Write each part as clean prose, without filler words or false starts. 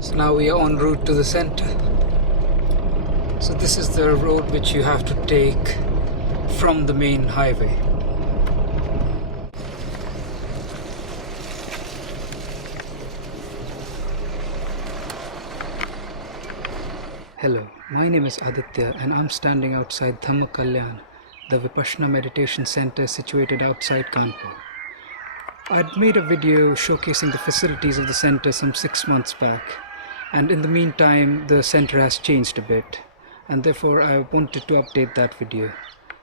So now we are en route to the center. So this is the road which you have to take from the main highway. Hello, my name is Aditya and I'm standing outside Dhamma Kalyana, the Vipassana meditation center situated outside Kanpur. I'd made a video showcasing the facilities of the center some 6 months back, and in the meantime the center has changed a bit, and therefore I wanted to update that video.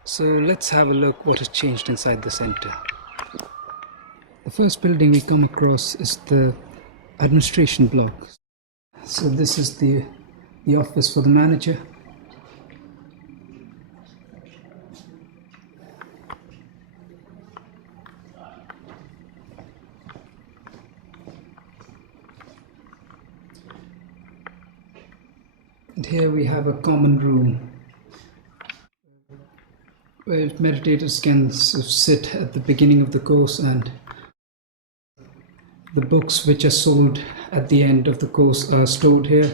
So let's have a look what has changed inside the center. The first building we come across is the administration block. So this is the office for the manager. And here we have a common room where meditators can sit at the beginning of the course, and the books which are sold at the end of the course are stored here,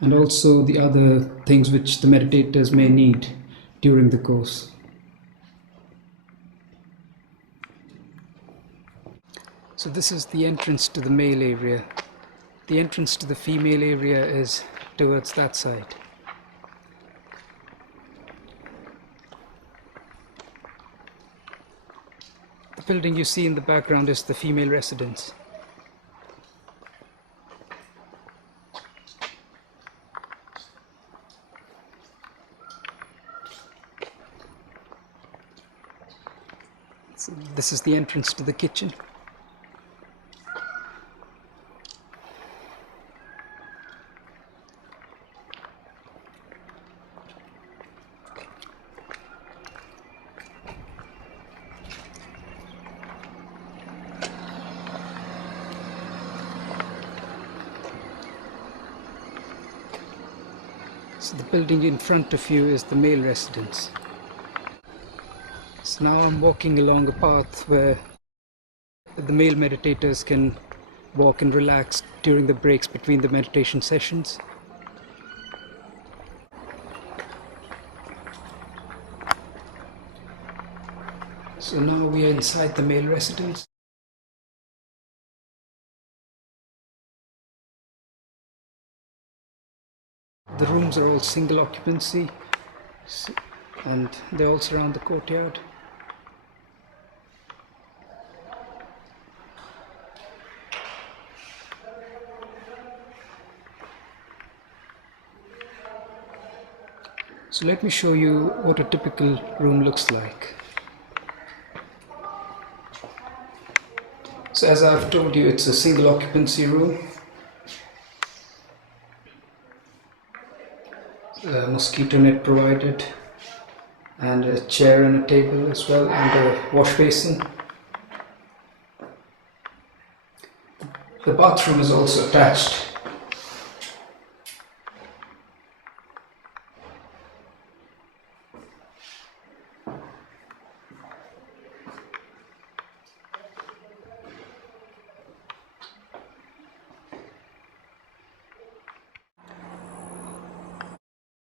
and also the other things which the meditators may need during the course. So this is the entrance to the male area. The entrance to the female area is towards that side. The building you see in the background is the female residence. So this is the entrance to the kitchen. So the building in front of you is the male residence. So now I'm walking along a path where the male meditators can walk and relax during the breaks between the meditation sessions. So now we are inside the male residence. The rooms are all single occupancy, and they all surround the courtyard. So let me show you what a typical room looks like. So as I've told you, it's a single occupancy room. A mosquito net provided, and a chair and a table as well, and a wash basin. The bathroom is also attached.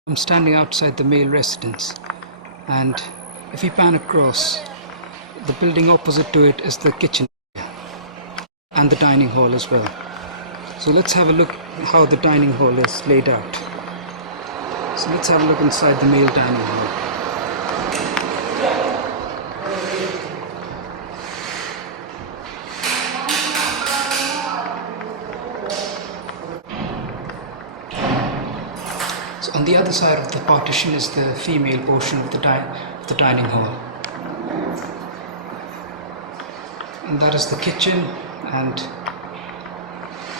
I'm standing outside the male residence, and if you pan across, the building opposite to it is the kitchen and the dining hall as well. So let's have a look how the dining hall is laid out. So let's have a look inside the male dining hall. So on the other side of the partition is the female portion of the dining hall. And that is the kitchen, and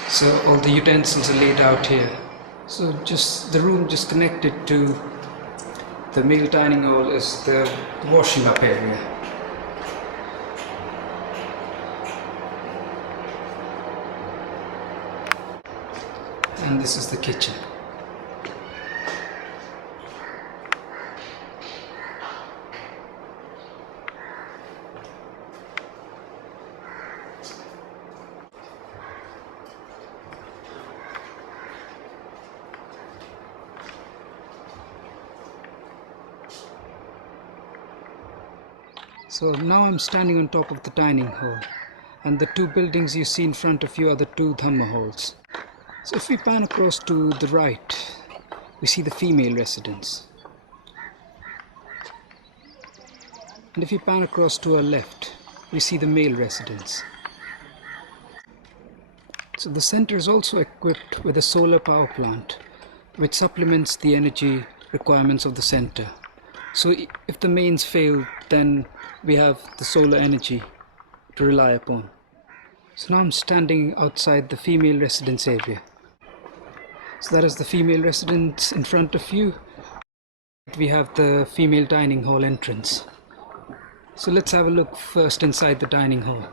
so all the utensils are laid out here. So just the room just connected to the male dining hall is the washing up area. And this is the kitchen. So now I'm standing on top of the dining hall, and the two buildings you see in front of you are the two Dhamma halls. So if we pan across to the right, we see the female residence. And if we pan across to our left, we see the male residence. So the center is also equipped with a solar power plant, which supplements the energy requirements of the center. So if the mains fail, then we have the solar energy to rely upon. So now I'm standing outside the female residence area. So that is the female residence in front of you. We have the female dining hall entrance. So let's have a look first inside the dining hall.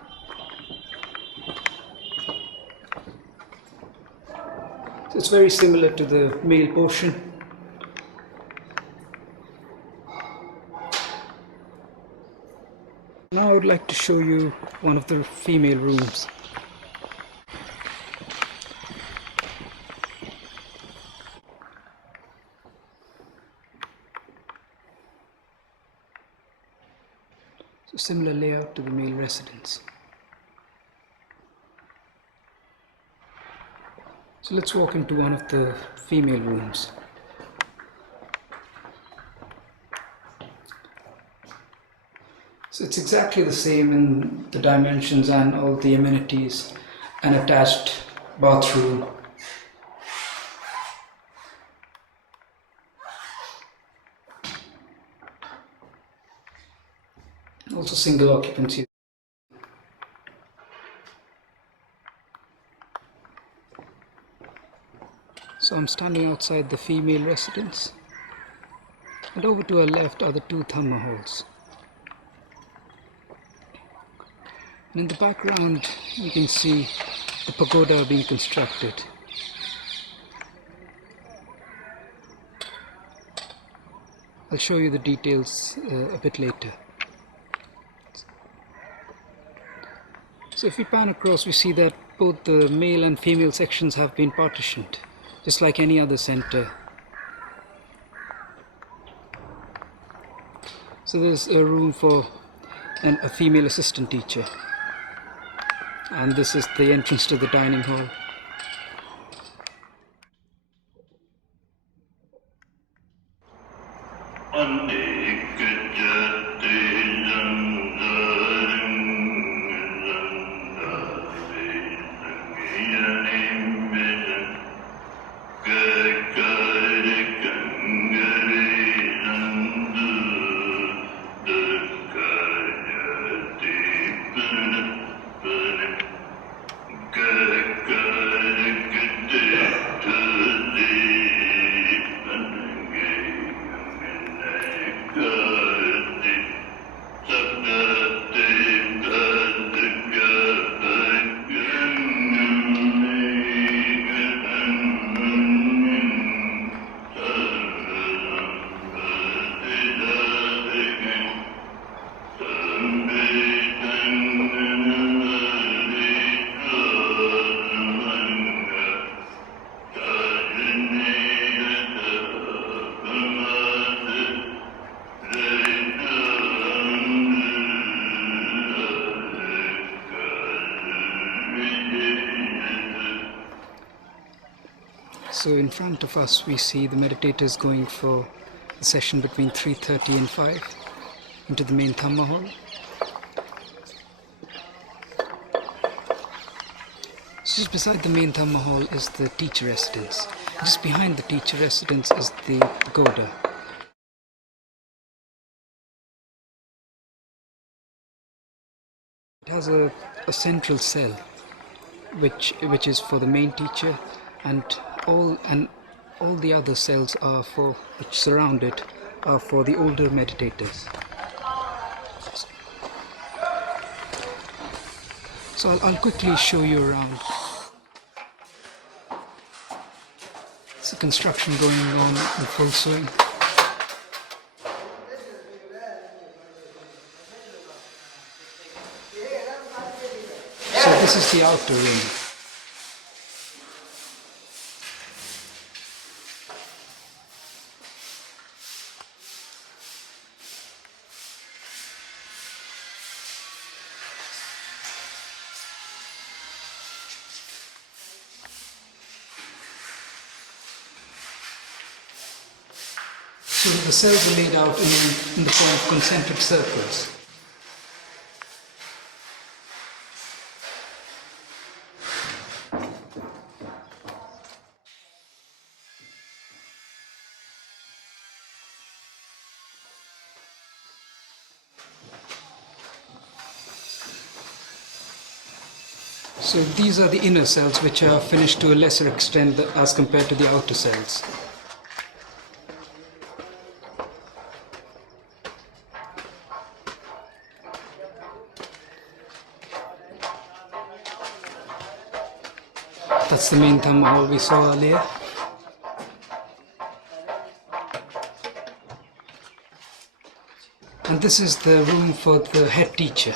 So it's very similar to the male portion. Now I would like to show you one of the female rooms. So similar layout to the male residence. So let's walk into one of the female rooms. So it's exactly the same in the dimensions and all the amenities, an attached bathroom. Also single occupancy. So I'm standing outside the female residence, and over to our left are the two Dhamma halls. And in the background you can see the pagoda being constructed. I'll show you the details a bit later. So if we pan across, we see that both the male and female sections have been partitioned, just like any other center. So there's a room for a female assistant teacher. And this is the entrance to the dining hall. So in front of us we see the meditators going for a session between 3:30 and 5 into the main Dhamma hall. So just beside the main Dhamma hall is the teacher residence. Just behind the teacher residence is the pagoda. It has a central cell which is for the main teacher, and all the other cells are which surround it are for the older meditators. So I'll quickly show you around. It's a construction going on in full swing. So this is the outer room. So the cells are laid out in the form of concentric circles. So these are the inner cells, which are finished to a lesser extent as compared to the outer cells. That's the main Dhamma hall we saw earlier. And this is the room for the head teacher.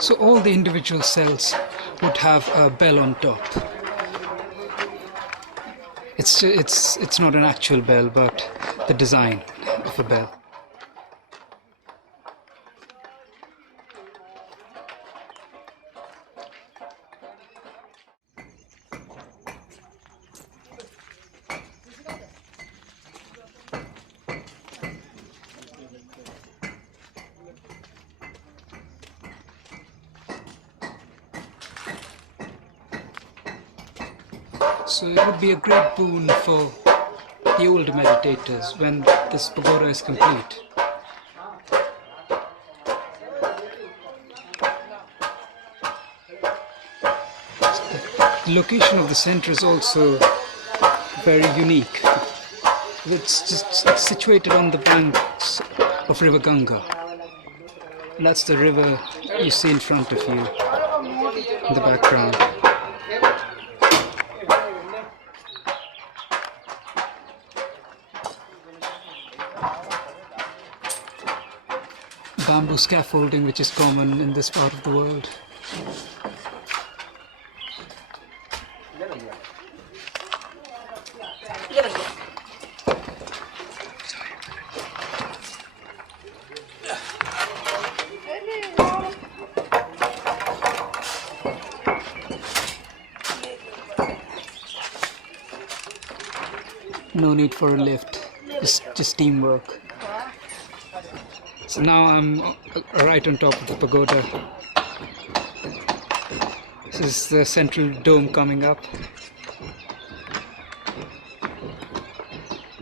So all the individual cells would have a bell on top. It's not an actual bell, but the design of a bell. So it would be a great boon for the older meditators when this pagoda is complete. The location of the center is also very unique. It's just situated on the banks of River Ganga. And that's the river you see in front of you in the background. Bamboo scaffolding, which is common in this part of the world. No need for a lift, just teamwork. So now I'm right on top of the pagoda. This is the central dome coming up.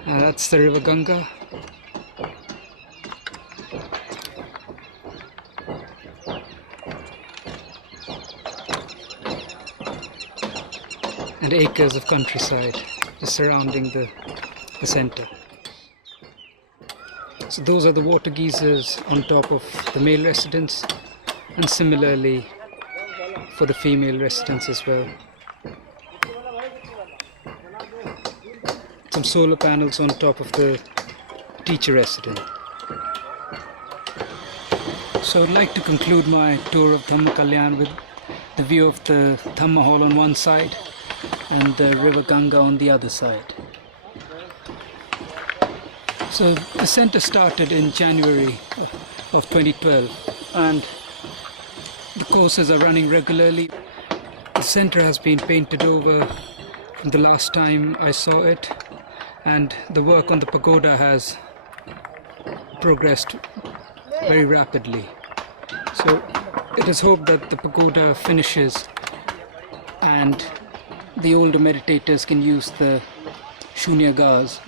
And that's the River Ganga. And acres of countryside just surrounding the center. So those are the water geysers on top of the male residence, and similarly for the female residence as well. Some solar panels on top of the teacher residence. So I'd like to conclude my tour of Dhamma Kalyana with the view of the Dhamma hall on one side and the River Ganga on the other side. So the center started in January of 2012 and the courses are running regularly. The center has been painted over from the last time I saw it, and the work on the pagoda has progressed very rapidly. So it is hoped that the pagoda finishes and the older meditators can use the shunyagas